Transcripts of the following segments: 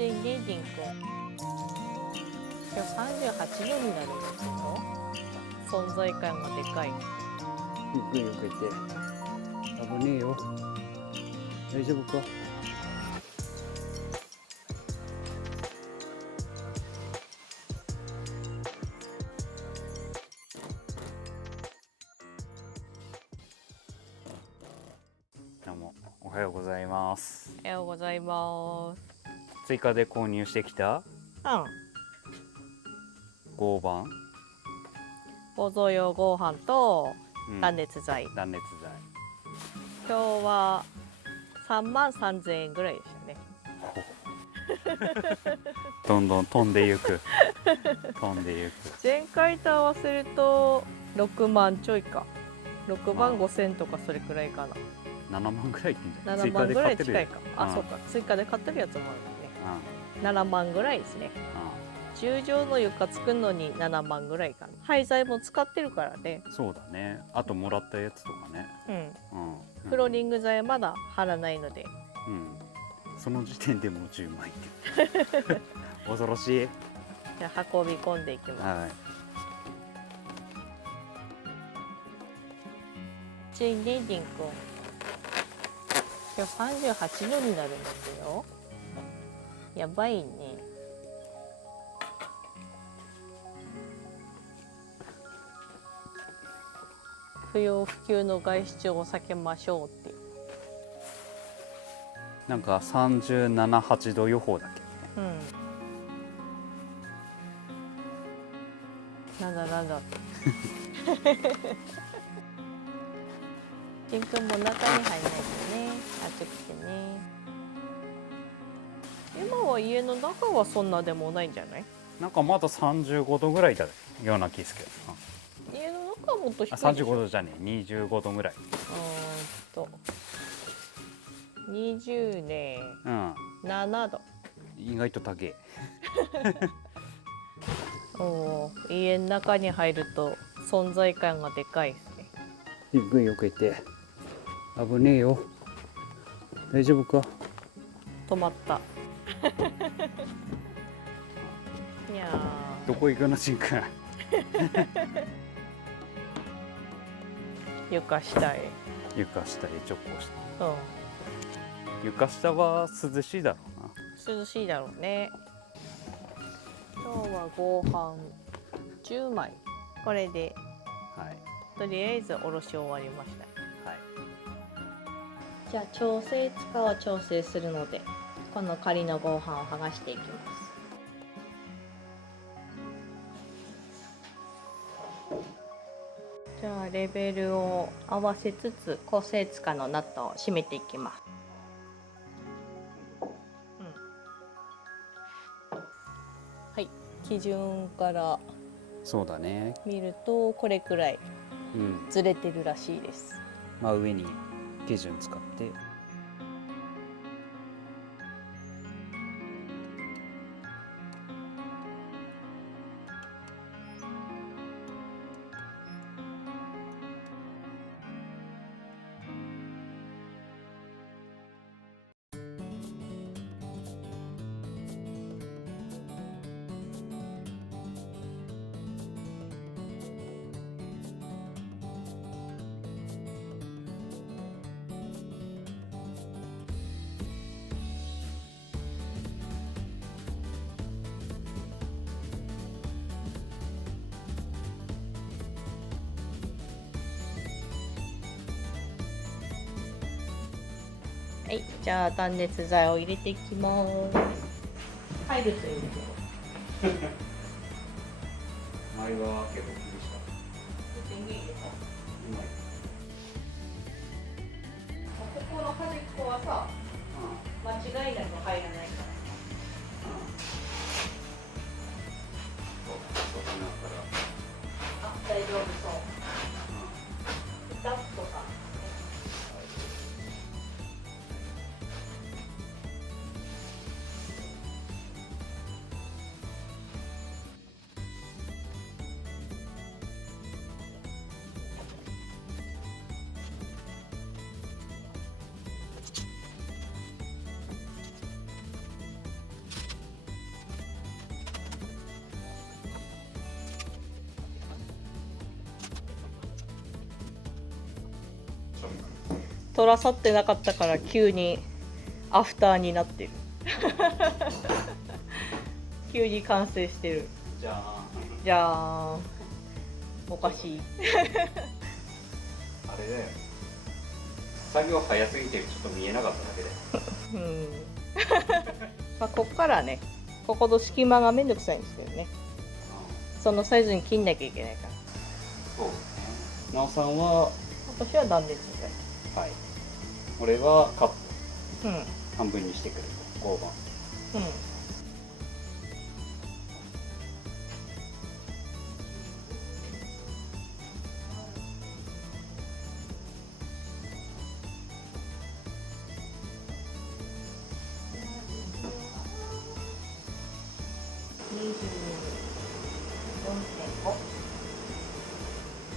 ちね、りんくん。今日38度になるんですよ。存在感がでかい。ゆっくりよけて。危ねえよ。大丈夫か。どうもおはようございます。おはようございます。追加で購入してきた合板、構造用合板と断熱材、断熱材。今日は33,000円ぐらいでしたね。どんどん飛んでいく飛んでいく。前回と合わせると6万ちょいか、6万5千とかそれくらいかな。7万ぐらいってんじゃない。7万ぐらい追加で買ってるよ。近いか。あ、そうか、追加で買ってるやつもあるね。7万ぐらいですね。10畳の床作るのに7万ぐらいかな。廃材も使ってるからね。そうだね。あともらったやつとかね。フローリング材はまだ貼らないので、その時点でもう10万って恐ろしい。じゃあ運び込んでいきます。ちね、りんくん。今日38度になるんですよ。やばいね。不要不急の外出を避けましょうっていう。なんか37、8度予報だっけ。なんだなんだって。りんくんも中に入らないとね、暑くてね。今は家の中はそんなでもないんじゃない？なんかまだ35度ぐらいだような気ですけどな。家の中はもっと低いでしょ。35度じゃねえ、25度ぐらい。20ね、7度。意外と高え。家の中に入ると存在感がでかいですね。ゆっくりよけて。危ねえよ。大丈夫か。止まった。いやー。どこ行くの、しんくん。床下へ。床下へ直行した。床下は涼しいだろうな。涼しいだろうね。今日は合板10枚。これで、とりあえずおろし終わりました。じゃあ調整使を調整するので、この仮の合板を剥がしていきます。じゃあレベルを合わせつつ構成使のナットを締めていきます。はい、基準からそうだね。見るとこれくらいずれてるらしいです。真上に基準使って。はい、じゃあ断熱材を入れていきます。入るといいんだけど。前は結構厳しかった。ここの端っこはさ、間違いなく入らないから。あ、大丈夫そう。ピタッとさ。トラさってなかったから急にアフターになってる急に完成してる。じゃーんおかしいあれだよ、作業早すぎてちょっと見えなかっただけでまあこっからね、ここの隙間がめんどくさいんですけどね、そのサイズに切んなきゃいけないから。そうですね。なおさんは、私は断熱材。はい、俺はカットうん半分にしてくれる合板。うん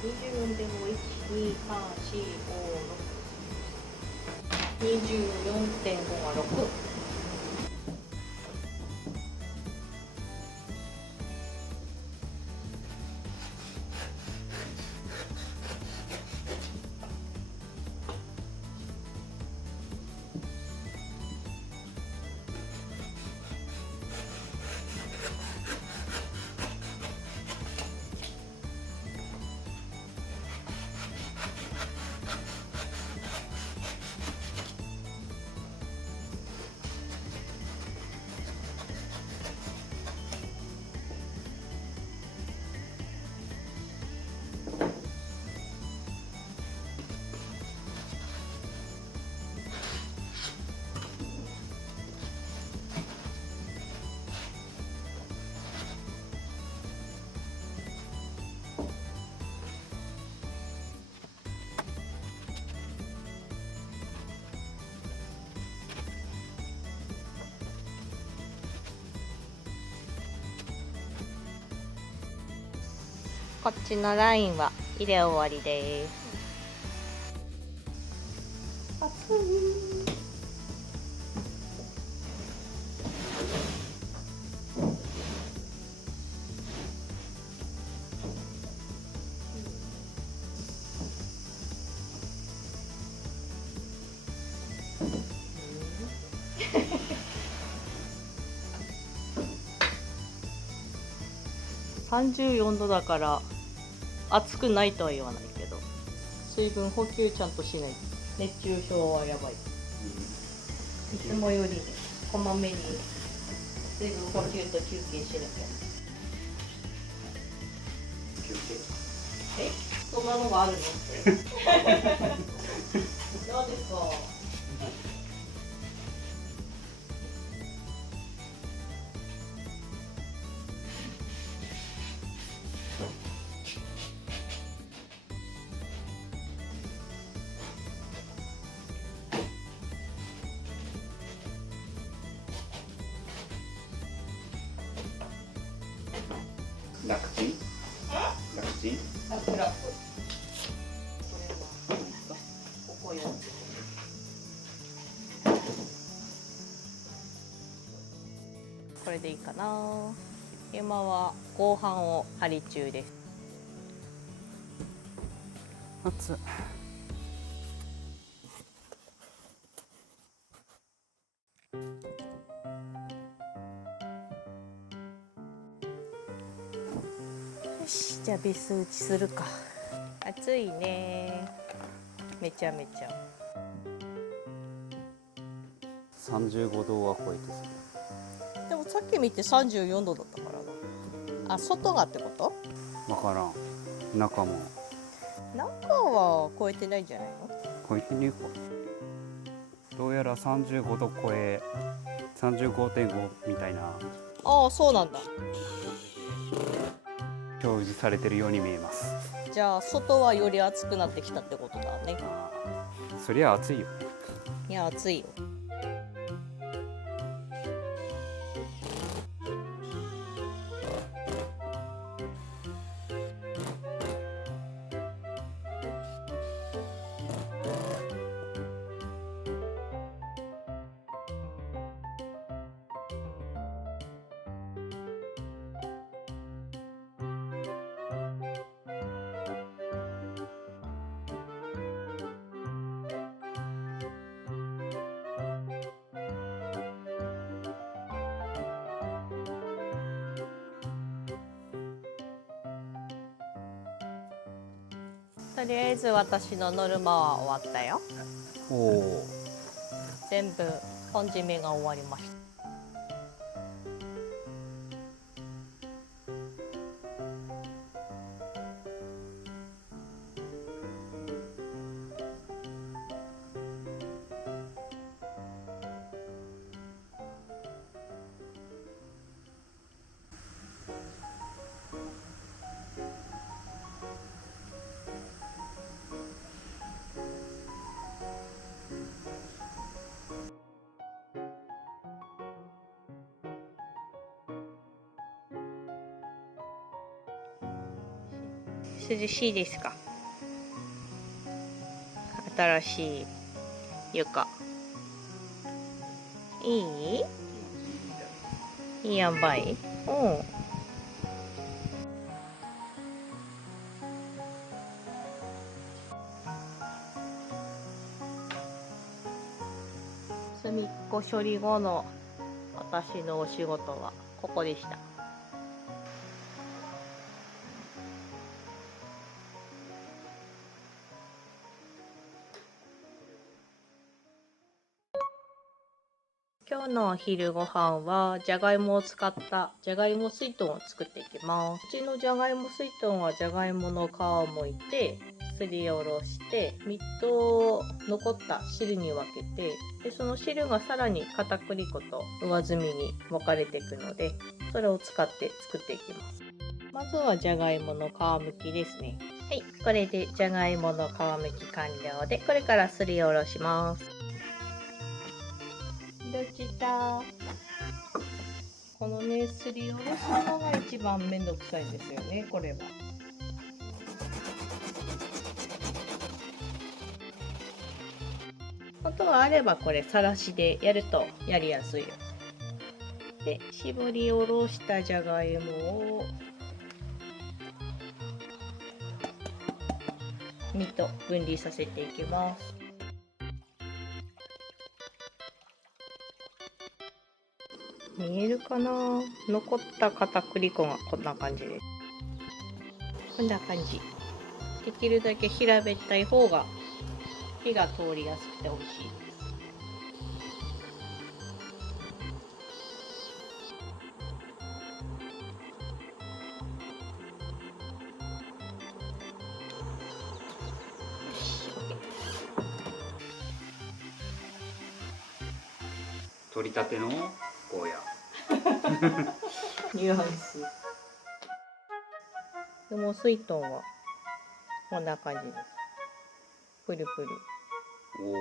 24.5、1、2、3、4、5、6、24.5が6。こっちのラインは入れ終わりです。熱い。34度だから暑くないとは言わないけど、水分補給ちゃんとしないと熱中症はやばい。いつもよりこまめに水分補給と休憩しなきゃ。休憩？え？そんなのがあるのって？何ですか？楽ちん？楽ちん？楽々。これはここよ。これでいいかな。今は合板を張り中です。熱い。よし、じゃあビス打ちするか。暑いね。めちゃめちゃ。35度は超えてする。でもさっき見て34度だったからな。あ、外がってこと？わからん。中も中は超えてないんじゃないの？超えてねえか。どうやら35度超え 35.5 みたいなああ、そうなんだ。表示されてるように見えます。じゃあ外はより暑くなってきたってことだね。ああ、そりゃ暑いよ。いや、暑いよ。とりあえず私のノルマは終わったよ。おお。全部本締めが終わりました。涼しいですか？新しい床いい？やばい。隅っこ処理後の私のお仕事はここでした。今日のお昼ご飯はじゃがいもを使ったじゃがいもすいとんを作っていきます。うちのじゃがいもすいとんはじゃがいもの皮をむいてすりおろして実と残った汁に分けて、でその汁がさらに片栗粉と上澄みに分かれていくので、それを使って作っていきます。まずはじゃがいもの皮むきですね。はい、これでじゃがいもの皮むき完了で、これからすりおろします。どっちだ？このね、すりおろすのが一番めんどくさいんですよね、これは。ことがあればこれさらしでやるとやりやすいよ。で、絞りおろしたじゃがいもを実と分離させていきます。見えるかな？残った片栗粉がこんな感じです。こんな感じ。できるだけ平べったい方が火が通りやすくて美味しいです。取り立てのゴーヤ。ニュアンス。でもすいとんはこんな感じです。プルプル。おお。